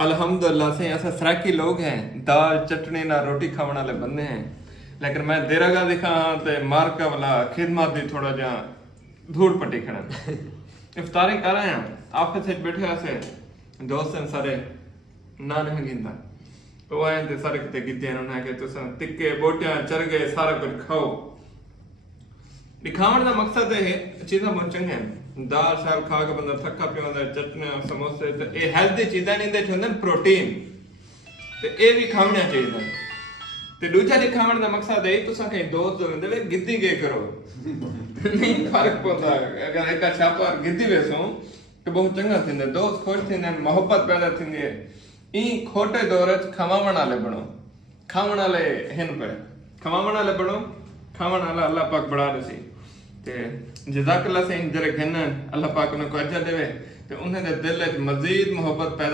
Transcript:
अल्हम्दुलिल्लाह से ऐसा सराकी लोग हैं, दाल चटनी ना रोटी खाने वाले बंदे हैं। लेकिन मैं देरागा दिखा हाँ ते मार्का वाला खिदमत भी थोड़ा जा धूड़ पट्टी खड़ा इफ्तारी कर रहे हैं ऑफिस में बैठे से दोस्त हैं सारे ना नहीं गिनता तो आए थे सारे किते गिते हैं उन्हें कि तुस तिक्के बोटियां चरगे सारा कुछ खाओ दिखावन का मकसद है चीज़ां बहुत चंगे हैं। दाल शाल खा के बंदा थका पिया होंदा चटनी समोसे ते ये हेल्दी चीज़ां नहीं दे होंदे प्रोटीन ते ये भी खावना चाहिए। ते दूजा दिखावन का मकसद है तुसा कहीं दोस्त होंदे वे गिद्दी के करो नहीं फर्क पड़ता अगर एक छापा गिद्दी वेसो तो बहुत चंगा थिंदे दोस्त खुश थिंदे मोहब्बत पैदा थिंदी है। ई खोटे दौर खवावण वाले बनो खावण वाले हिन पे खवावण वाले बनो खावण वाला अल्लाह पाक बड़ा रसी ते जज़ाकल्लाह से जरे घन अल्लाह पाक उन्हें को अजर देवे ते उन्हें दिल में मजीद मोहब्बत पैदा